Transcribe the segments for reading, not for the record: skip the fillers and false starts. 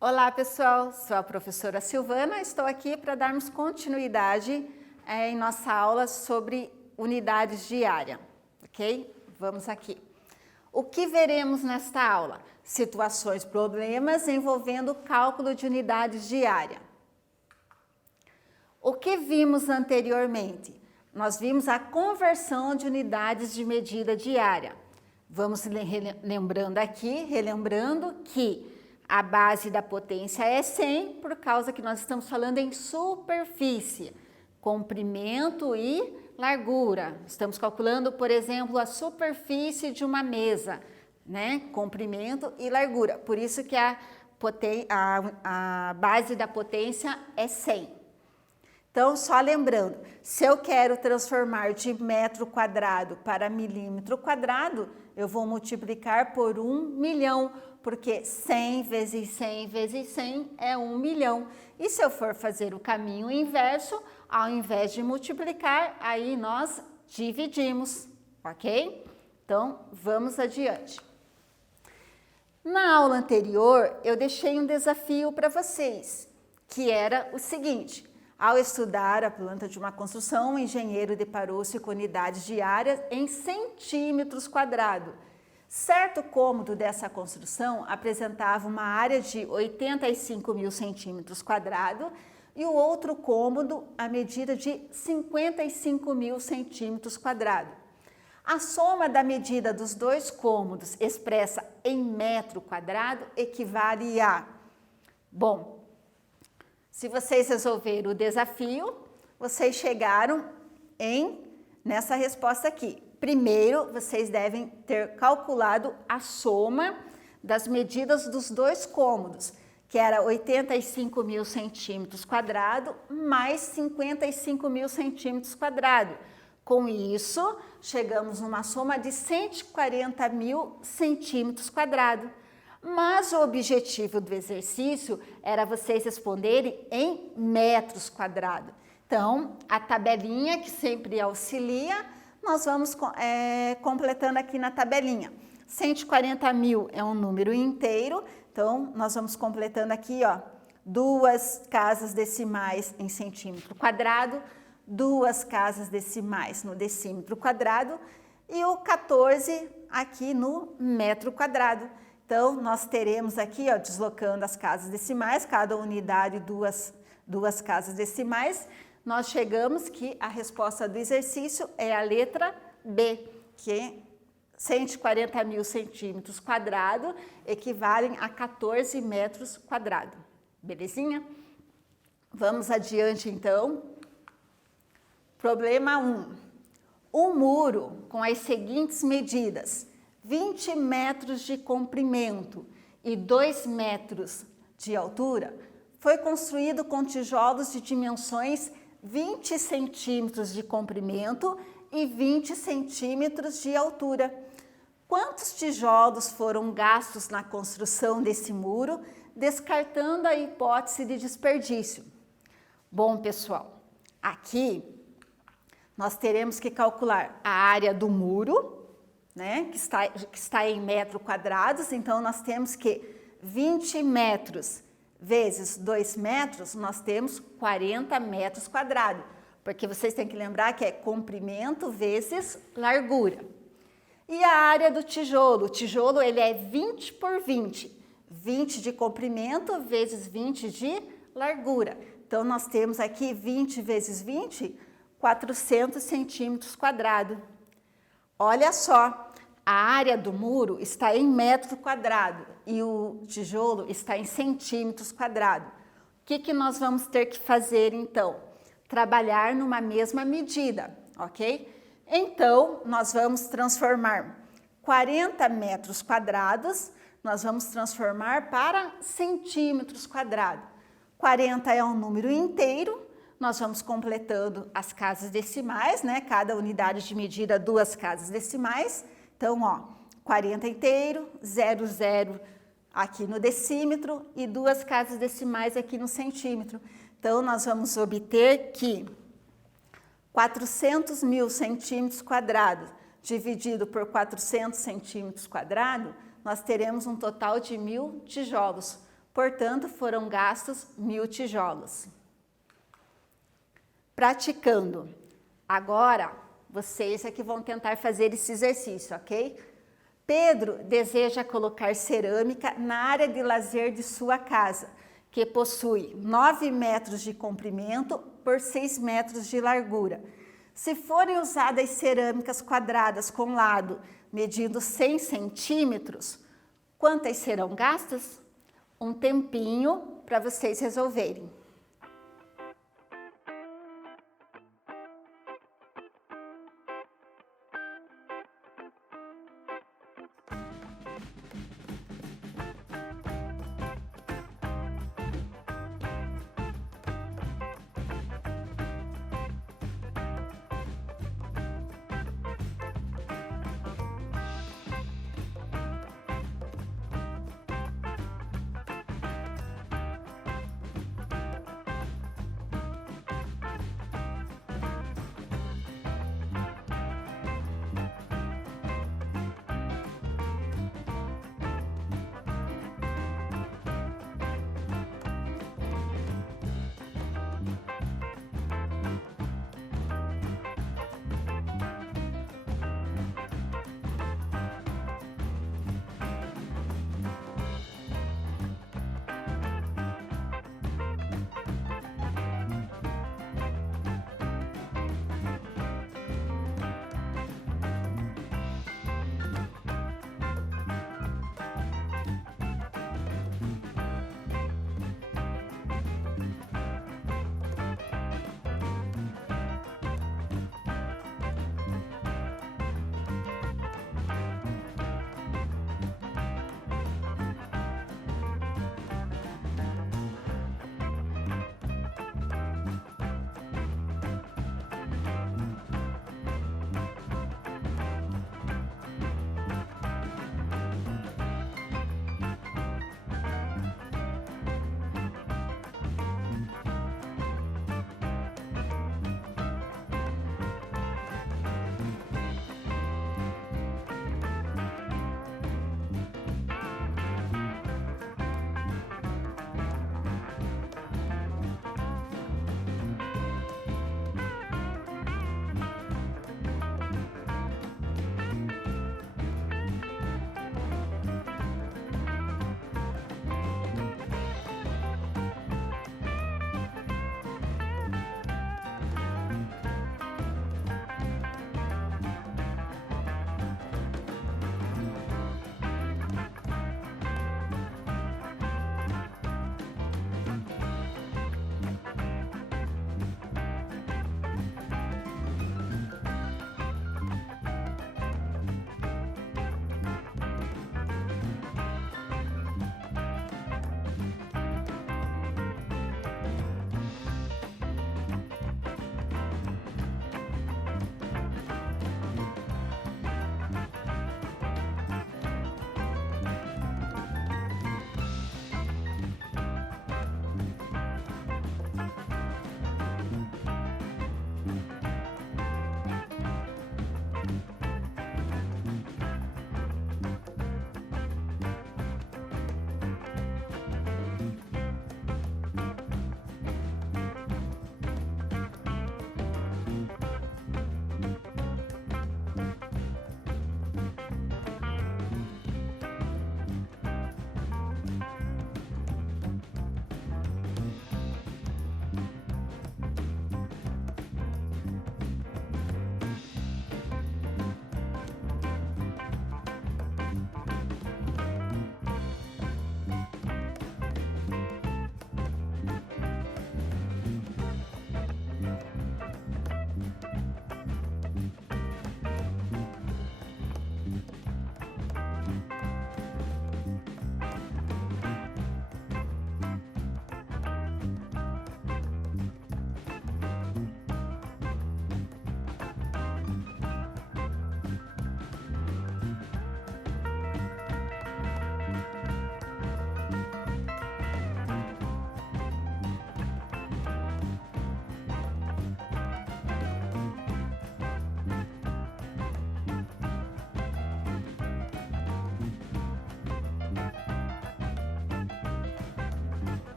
Olá pessoal, sou a professora Silvana, estou aqui para darmos continuidade em nossa aula sobre unidades de área, ok? Vamos aqui. O que veremos nesta aula? Situações, problemas envolvendo cálculo de unidades de área. O que vimos anteriormente? Nós vimos a conversão de unidades de medida de área. Vamos relembrando que a base da potência é 100, por causa que nós estamos falando em superfície, comprimento e largura. Estamos calculando, por exemplo, a superfície de uma mesa, né? Comprimento e largura. Por isso que a base da potência é 100. Então, só lembrando, se eu quero transformar de metro quadrado para milímetro quadrado, eu vou multiplicar por 1.000.000, porque 100 vezes 100 vezes 100 é 1.000.000. E se eu for fazer o caminho inverso, ao invés de multiplicar, aí nós dividimos, ok? Então, vamos adiante. Na aula anterior, eu deixei um desafio para vocês, que era o seguinte: ao estudar a planta de uma construção, o engenheiro deparou-se com unidades de área em centímetros quadrados. Certo cômodo dessa construção apresentava uma área de 85.000 centímetros quadrados e o outro cômodo a medida de 55.000 centímetros quadrados. A soma da medida dos dois cômodos expressa em metro quadrado equivale a... Bom, se vocês resolveram o desafio, vocês chegaram nessa resposta aqui. Primeiro, vocês devem ter calculado a soma das medidas dos dois cômodos, que era 85.000 centímetros quadrados mais 55.000 centímetros quadrados. Com isso, chegamos numa soma de 140.000 centímetros quadrados. Mas o objetivo do exercício era vocês responderem em metros quadrados. Então, a tabelinha que sempre auxilia, nós vamos completando aqui na tabelinha. 140.000 é um número inteiro, então nós vamos completando aqui, ó, 2 casas decimais em centímetro quadrado, 2 casas decimais no decímetro quadrado e o 14 aqui no metro quadrado. Então, nós teremos aqui, ó, deslocando as casas decimais, cada unidade duas casas decimais, nós chegamos que a resposta do exercício é a letra B, que 140.000 centímetros quadrados equivalem a 14 metros quadrados. Belezinha? Vamos adiante, então. Problema 1. Um muro com as seguintes medidas: 20 metros de comprimento e 2 metros de altura, foi construído com tijolos de dimensões 20 centímetros de comprimento e 20 centímetros de altura. Quantos tijolos foram gastos na construção desse muro, descartando a hipótese de desperdício? Bom, pessoal, aqui nós teremos que calcular a área do muro, né, que está em metros quadrados, então nós temos que 20 metros vezes 2 metros, nós temos 40 metros quadrados, porque vocês têm que lembrar que é comprimento vezes largura. E a área do tijolo? O tijolo ele é 20 por 20, 20 de comprimento vezes 20 de largura. Então, nós temos aqui 20 vezes 20, 400 centímetros quadrados. Olha só, a área do muro está em metro quadrado e o tijolo está em centímetros quadrados. O que nós vamos ter que fazer, então? Trabalhar numa mesma medida, ok? Então, nós vamos transformar 40 metros quadrados, nós vamos transformar para centímetros quadrados. 40 é um número inteiro, nós vamos completando as casas decimais, né? Cada unidade de medida, 2 casas decimais. Então, ó, 40 inteiro, 00 aqui no decímetro e 2 casas decimais aqui no centímetro. Então, nós vamos obter que 400 mil centímetros quadrados dividido por 400 centímetros quadrados, nós teremos um total de 1.000 tijolos. Portanto, foram gastos 1.000 tijolos. Praticando. Agora, vocês é que vão tentar fazer esse exercício, ok? Pedro deseja colocar cerâmica na área de lazer de sua casa, que possui 9 metros de comprimento por 6 metros de largura. Se forem usadas cerâmicas quadradas com lado medindo 100 centímetros, quantas serão gastas? Um tempinho para vocês resolverem.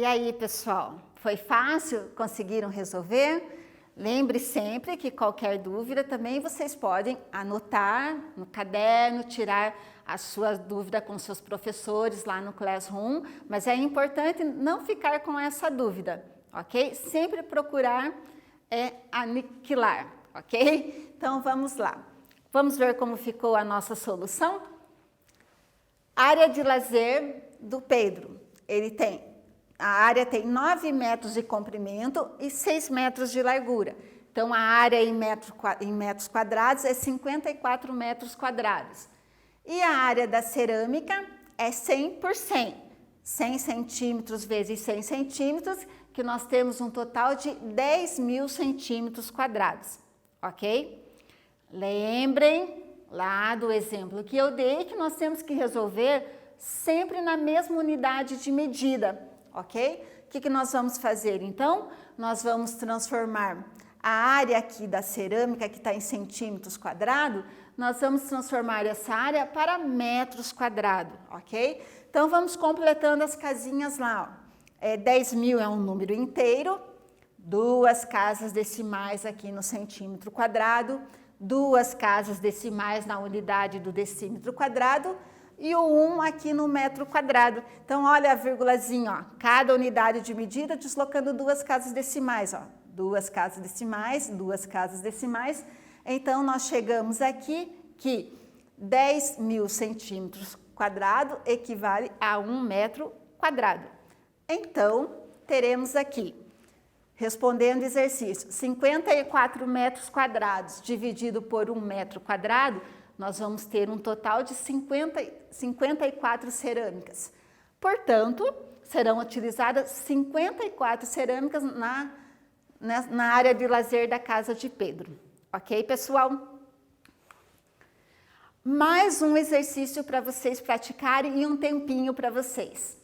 E aí, pessoal, foi fácil? Conseguiram resolver? Lembre sempre que qualquer dúvida também vocês podem anotar no caderno, tirar a sua dúvida com seus professores lá no Classroom, mas é importante não ficar com essa dúvida, ok? Sempre procurar aniquilar, ok? Então vamos lá. Vamos ver como ficou a nossa solução? Área de lazer do Pedro. A área tem 9 metros de comprimento e 6 metros de largura. Então, a área em metros quadrados é 54 metros quadrados. E a área da cerâmica é 100 por 100. 100 centímetros vezes 100 centímetros, que nós temos um total de 10.000 centímetros quadrados, ok? Lembrem lá do exemplo que eu dei, que nós temos que resolver sempre na mesma unidade de medida, ok? O que nós vamos fazer então? Nós vamos transformar a área aqui da cerâmica, que está em centímetros quadrados, nós vamos transformar essa área para metros quadrados, ok? Então vamos completando as casinhas lá, ó. 10.000 é um número inteiro, 2 casas decimais aqui no centímetro quadrado, 2 casas decimais na unidade do decímetro quadrado, e o 1 aqui no metro quadrado. Então, olha a vírgulazinha, ó, cada unidade de medida deslocando 2 casas decimais, ó, 2 casas decimais, 2 casas decimais. Então, nós chegamos aqui que 10.000 centímetros quadrados equivale a 1 metro quadrado. Então, teremos aqui, respondendo o exercício, 54 metros quadrados dividido por 1 metro quadrado, nós vamos ter um total de 54 cerâmicas. Portanto, serão utilizadas 54 cerâmicas na área de lazer da casa de Pedro. Ok, pessoal? Mais um exercício para vocês praticarem e um tempinho para vocês.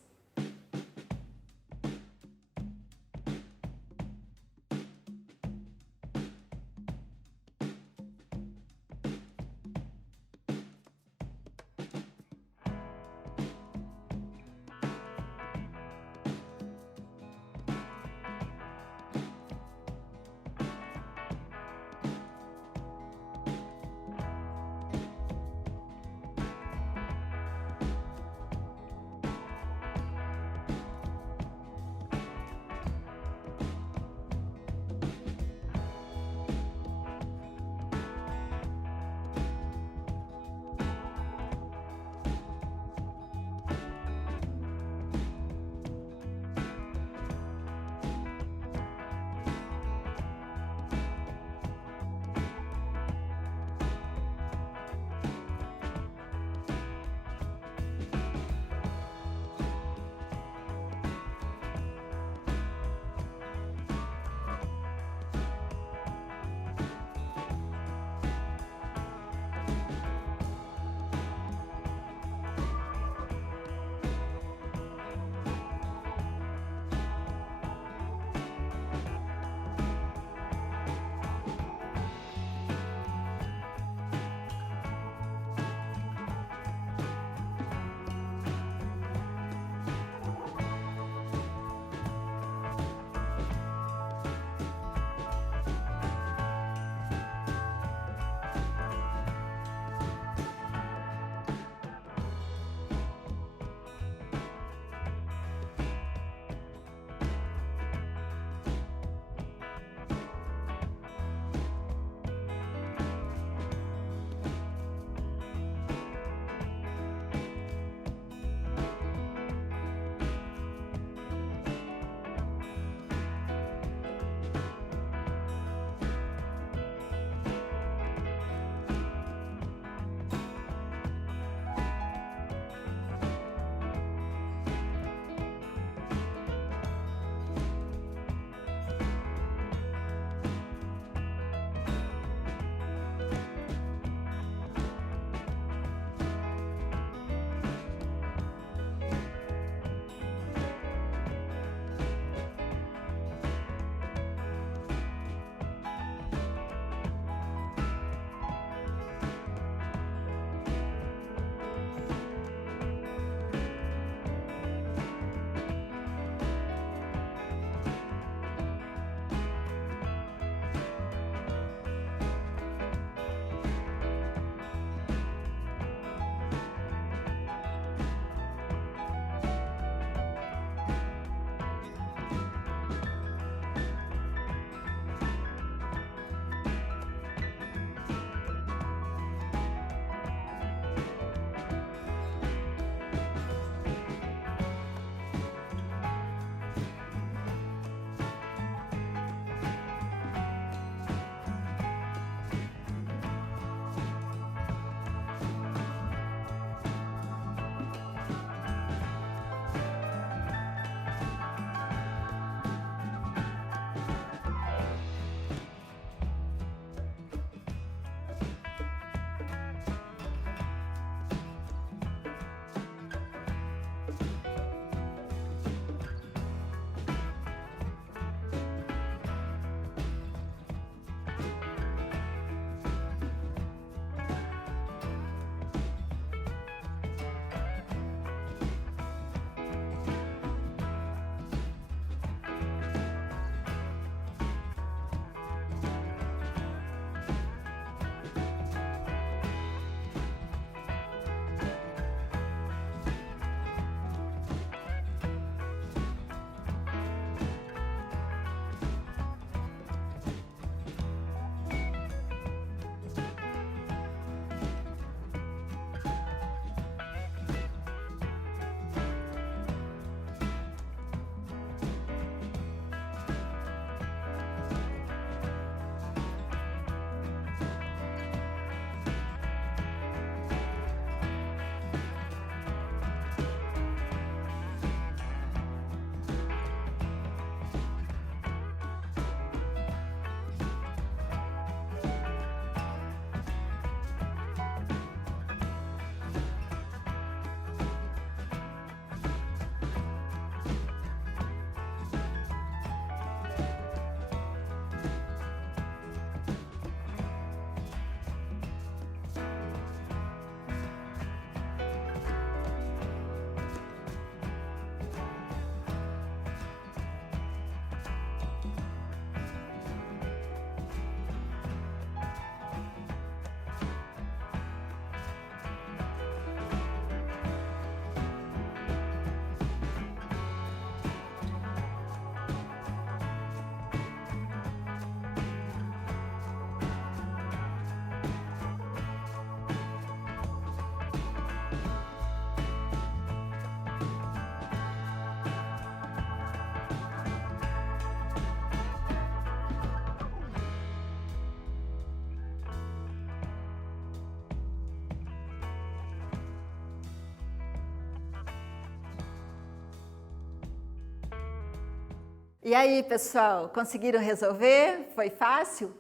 E aí, pessoal, conseguiram resolver? Foi fácil?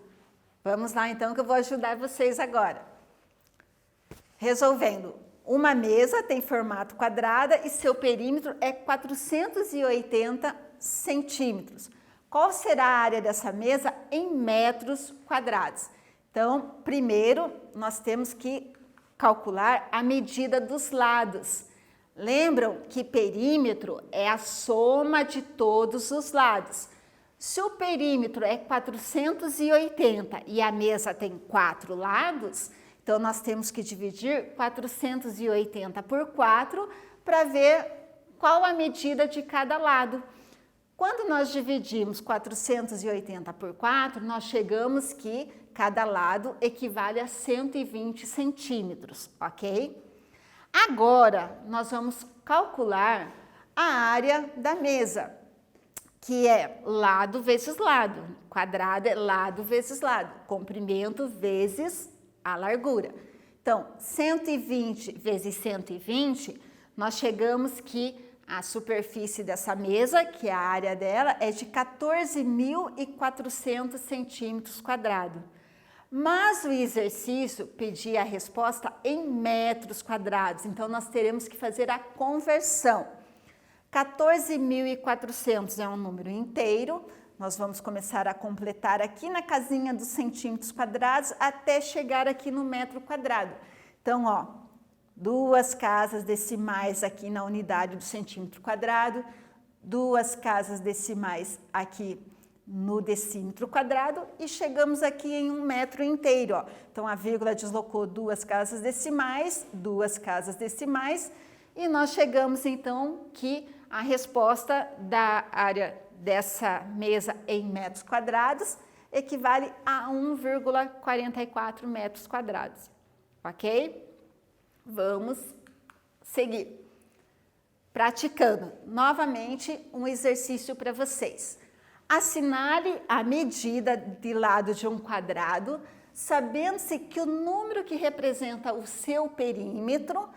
Vamos lá então que eu vou ajudar vocês agora. Resolvendo, uma mesa tem formato quadrado e seu perímetro é 480 centímetros. Qual será a área dessa mesa em metros quadrados? Então, primeiro, nós temos que calcular a medida dos lados. Lembram que perímetro é a soma de todos os lados. Se o perímetro é 480 e a mesa tem 4 lados, então nós temos que dividir 480 por 4 para ver qual a medida de cada lado. Quando nós dividimos 480 por 4, nós chegamos que cada lado equivale a 120 centímetros, ok? Agora, nós vamos calcular a área da mesa, que é lado vezes lado. Quadrado é lado vezes lado, comprimento vezes a largura. Então, 120 vezes 120, nós chegamos que a superfície dessa mesa, que é a área dela, é de 14.400 centímetros quadrados. Mas o exercício pedia a resposta em metros quadrados, então nós teremos que fazer a conversão. 14.400 é um número inteiro, nós vamos começar a completar aqui na casinha dos centímetros quadrados até chegar aqui no metro quadrado. Então, ó, 2 casas decimais aqui na unidade do centímetro quadrado, 2 casas decimais aqui no decímetro quadrado e chegamos aqui em 1 metro inteiro, ó. Então, a vírgula deslocou 2 casas decimais, 2 casas decimais, e nós chegamos então que a resposta da área dessa mesa em metros quadrados equivale a 1,44 metros quadrados, ok? Vamos seguir. Praticando novamente um exercício para vocês. Assinale a medida de lado de um quadrado, sabendo-se que o número que representa o seu perímetro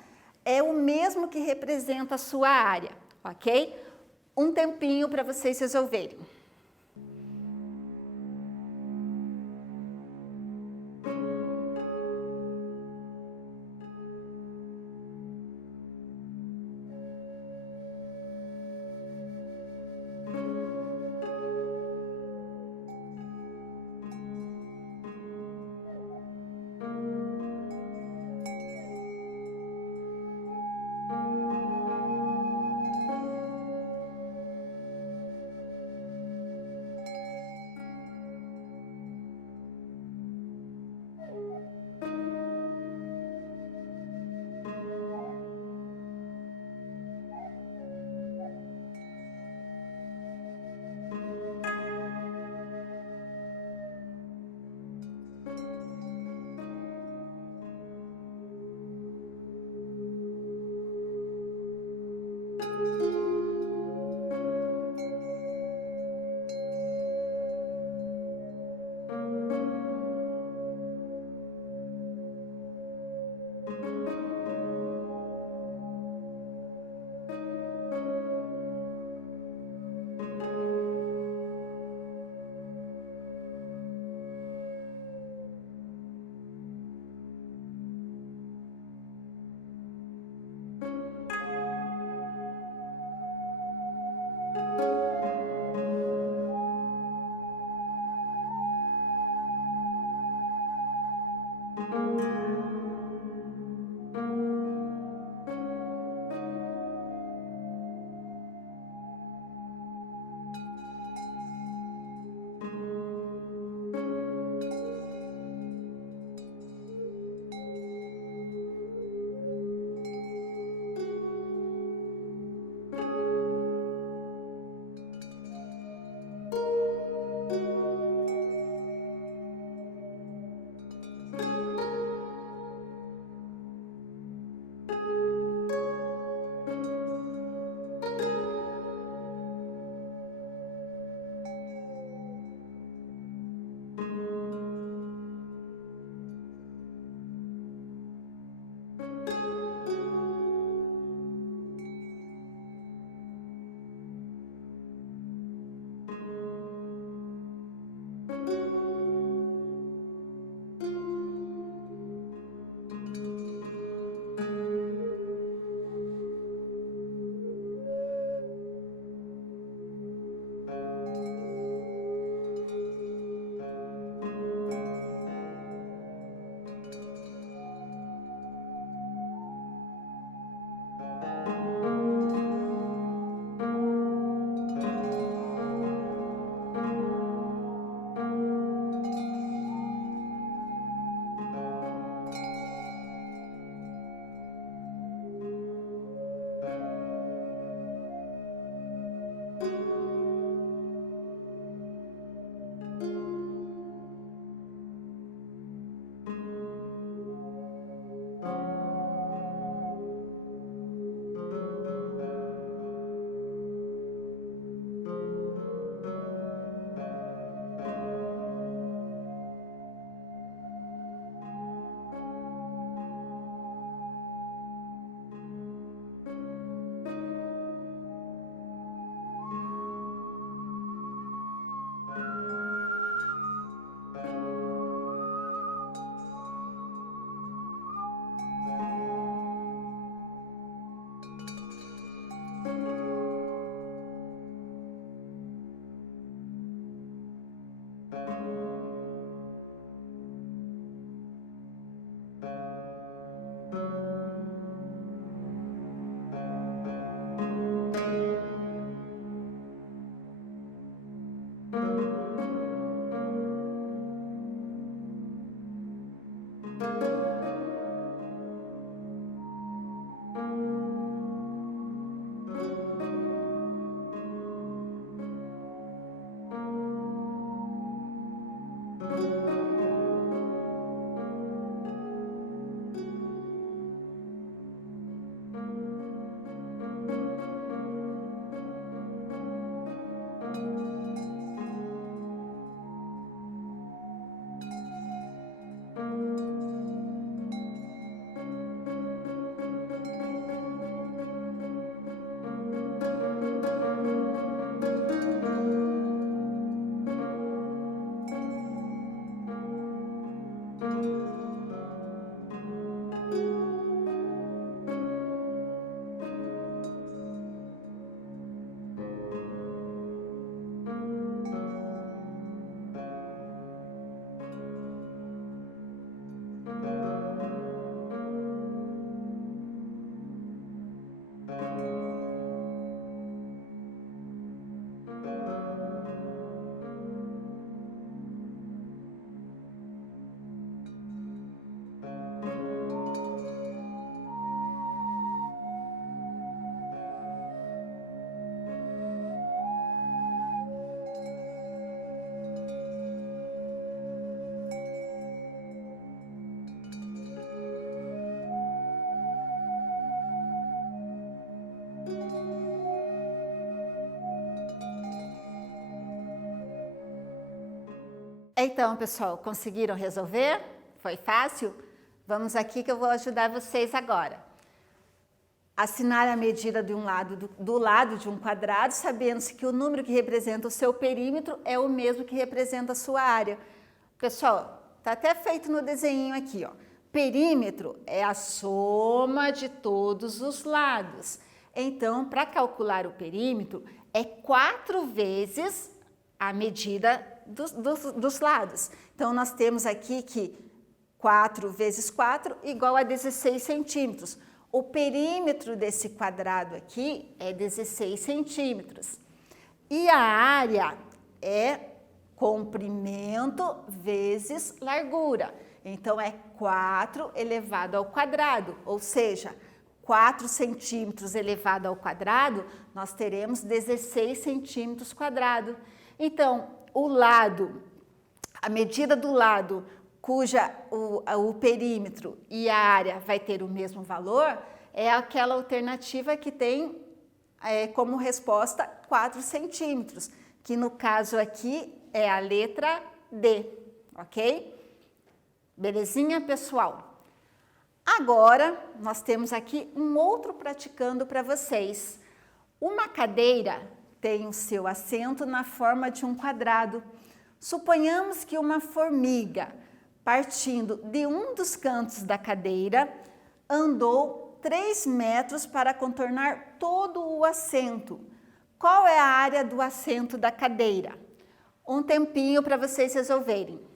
é o mesmo que representa a sua área, ok? Um tempinho para vocês resolverem. Então, pessoal, conseguiram resolver? Foi fácil? Vamos aqui que eu vou ajudar vocês agora. Assinale a medida de do lado de um quadrado, sabendo-se que o número que representa o seu perímetro é o mesmo que representa a sua área. Pessoal, tá até feito no desenho aqui, ó. Perímetro é a soma de todos os lados. Então, para calcular o perímetro, é 4 vezes a medida dos lados. Então, nós temos aqui que 4 vezes 4 igual a 16 centímetros. O perímetro desse quadrado aqui é 16 centímetros. E a área é comprimento vezes largura. Então, é 4 elevado ao quadrado, ou seja, 4 centímetros elevado ao quadrado, nós teremos 16 centímetros quadrados. Então, a medida do lado cuja o perímetro e a área vai ter o mesmo valor, é aquela alternativa que tem como resposta 4 centímetros, que no caso aqui é a letra D, ok? Belezinha, pessoal? Agora, nós temos aqui um outro praticando para vocês. Uma cadeira tem o seu assento na forma de um quadrado. Suponhamos que uma formiga, partindo de um dos cantos da cadeira, andou 3 metros para contornar todo o assento. Qual é a área do assento da cadeira? Um tempinho para vocês resolverem.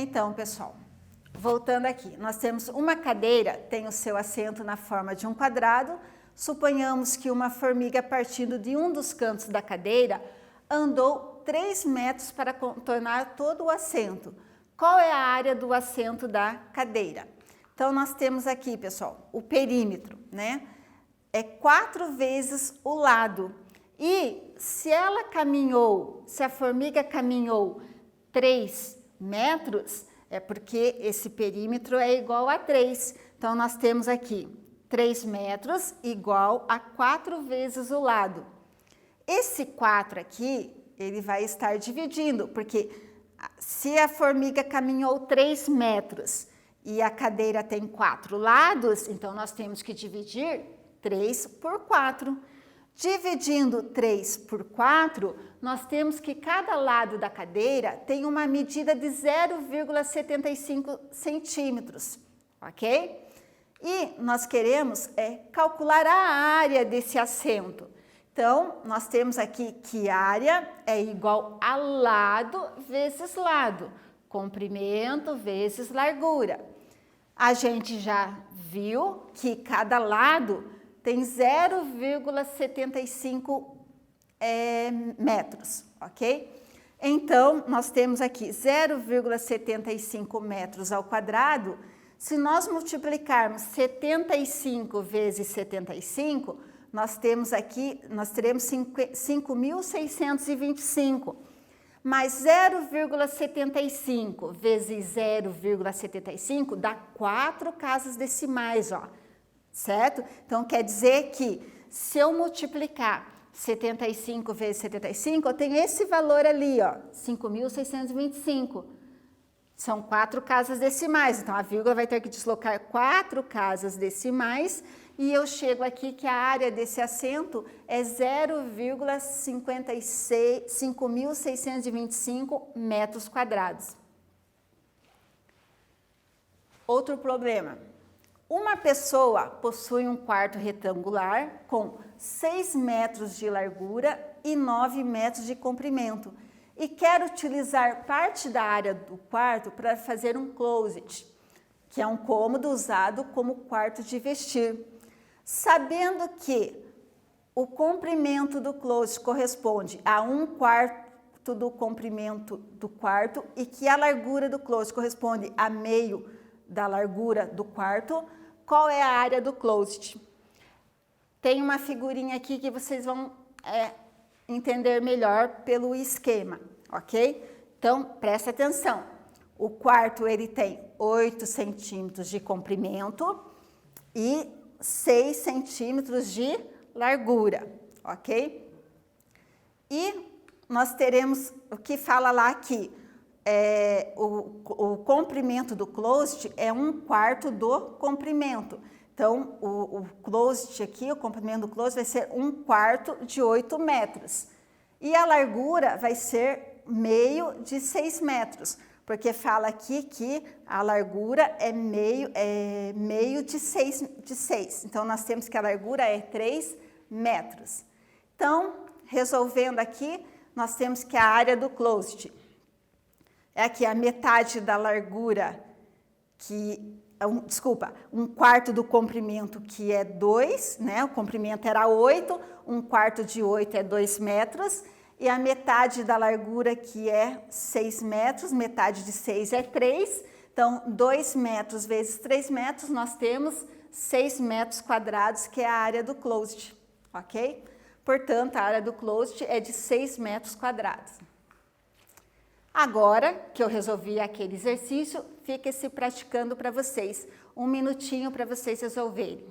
Então, pessoal, voltando aqui, nós temos uma cadeira, tem o seu assento na forma de um quadrado. Suponhamos que uma formiga, partindo de um dos cantos da cadeira, andou 3 metros para contornar todo o assento. Qual é a área do assento da cadeira? Então, nós temos aqui, pessoal, o perímetro, né? É 4 vezes o lado. E se a formiga caminhou 3 metros, é porque esse perímetro é igual a 3. Então, nós temos aqui 3 metros igual a 4 vezes o lado. Esse 4 aqui, ele vai estar dividindo, porque se a formiga caminhou 3 metros e a cadeira tem 4 lados, então nós temos que dividir 3 por 4. Dividindo 3 por 4, nós temos que cada lado da cadeira tem uma medida de 0,75 centímetros, ok? E nós queremos calcular a área desse assento. Então, nós temos aqui que área é igual a lado vezes lado, comprimento vezes largura. A gente já viu que cada lado tem 0,75 metros, ok? Então, nós temos aqui 0,75 metros ao quadrado. Se nós multiplicarmos 75 vezes 75, nós teremos 5.625. Mas 0,75 vezes 0,75 dá 4 casas decimais, ó. Certo? Então, quer dizer que se eu multiplicar 75 vezes 75, eu tenho esse valor ali, ó, 5.625. São 4 casas decimais, então a vírgula vai ter que deslocar 4 casas decimais e eu chego aqui que a área desse assento é 5.625 metros quadrados. Outro problema. Uma pessoa possui um quarto retangular com 6 metros de largura e 9 metros de comprimento e quer utilizar parte da área do quarto para fazer um closet, que é um cômodo usado como quarto de vestir. Sabendo que o comprimento do closet corresponde a 1/4 do comprimento do quarto e que a largura do closet corresponde a meio da largura do quarto, qual é a área do closet? Tem uma figurinha aqui que vocês vão entender melhor pelo esquema, ok? Então, presta atenção. O quarto, ele tem 8 centímetros de comprimento e 6 centímetros de largura, ok? E nós teremos o que fala lá aqui. O comprimento do closet é 1/4 do comprimento. Então, o closet aqui, o comprimento do closet vai ser 1/4 de 8 metros. E a largura vai ser meio de 6 metros, porque fala aqui que a largura é meio de 6. Então, nós temos que a largura é 3 metros. Então, resolvendo aqui, nós temos que a área do closet é aqui a metade da largura, desculpa, 1/4 do comprimento, que é 2, né? O comprimento era 8, 1/4 de 8 é 2 metros, e a metade da largura, que é 6 metros, metade de 6 é 3, então 2 metros vezes 3 metros, nós temos 6 metros quadrados, que é a área do closet, ok? Portanto, a área do closet é de 6 metros quadrados. Agora que eu resolvi aquele exercício, fica se praticando para vocês. 1 minutinho para vocês resolverem.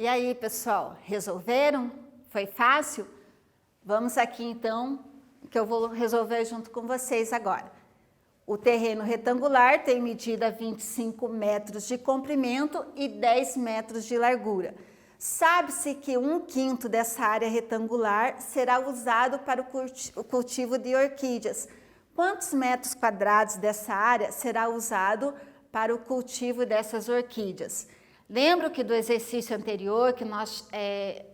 E aí, pessoal, resolveram? Foi fácil? Vamos aqui então, que eu vou resolver junto com vocês agora. O terreno retangular tem medida 25 metros de comprimento e 10 metros de largura. Sabe-se que 1/5 dessa área retangular será usado para o cultivo de orquídeas. Quantos metros quadrados dessa área será usado para o cultivo dessas orquídeas? Lembra que do exercício anterior que nós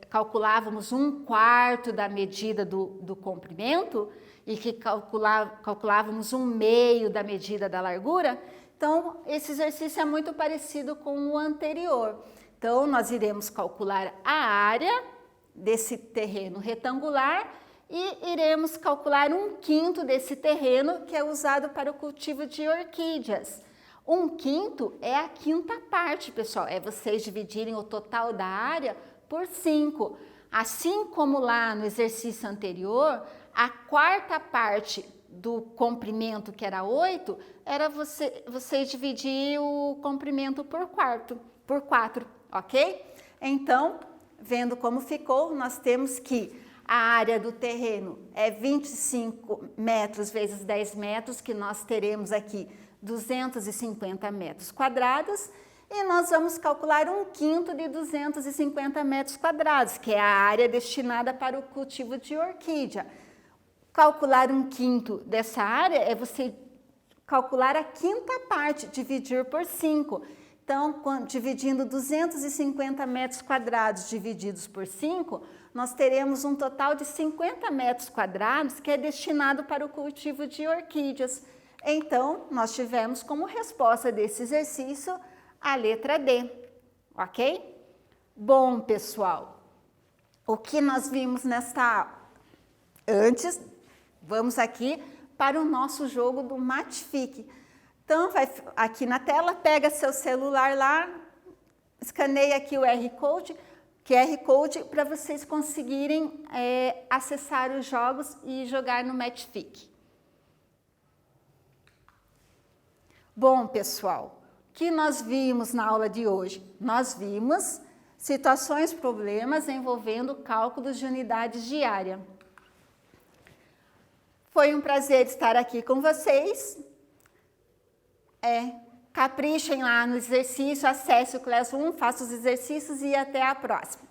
calculávamos 1/4 da medida do comprimento e que calculávamos 1/2 da medida da largura? Então, esse exercício é muito parecido com o anterior. Então, nós iremos calcular a área desse terreno retangular e iremos calcular 1/5 desse terreno que é usado para o cultivo de orquídeas. 1/5 é a quinta parte, pessoal, é vocês dividirem o total da área por 5. Assim como lá no exercício anterior, a quarta parte do comprimento, que era 8, era vocês dividir o comprimento por 4, ok? Então, vendo como ficou, nós temos que a área do terreno é 25 metros vezes 10 metros, que nós teremos aqui 250 metros quadrados, e nós vamos calcular 1/5 de 250 metros quadrados, que é a área destinada para o cultivo de orquídea. Calcular 1/5 dessa área é você calcular a quinta parte, dividir por 5. Então, dividindo 250 metros quadrados divididos por 5, nós teremos um total de 50 metros quadrados que é destinado para o cultivo de orquídeas. Então, nós tivemos como resposta desse exercício a letra D, ok? Bom, pessoal, o que nós vimos nesta aula? Antes, vamos aqui para o nosso jogo do Matifique. Então, vai aqui na tela, pega seu celular lá, escaneia aqui o QR Code para vocês conseguirem acessar os jogos e jogar no Matifique. Bom, pessoal, o que nós vimos na aula de hoje? Nós vimos situações, problemas envolvendo cálculos de unidades de área. Foi um prazer estar aqui com vocês. Caprichem lá no exercício, acesse o Classroom, faça os exercícios e até a próxima.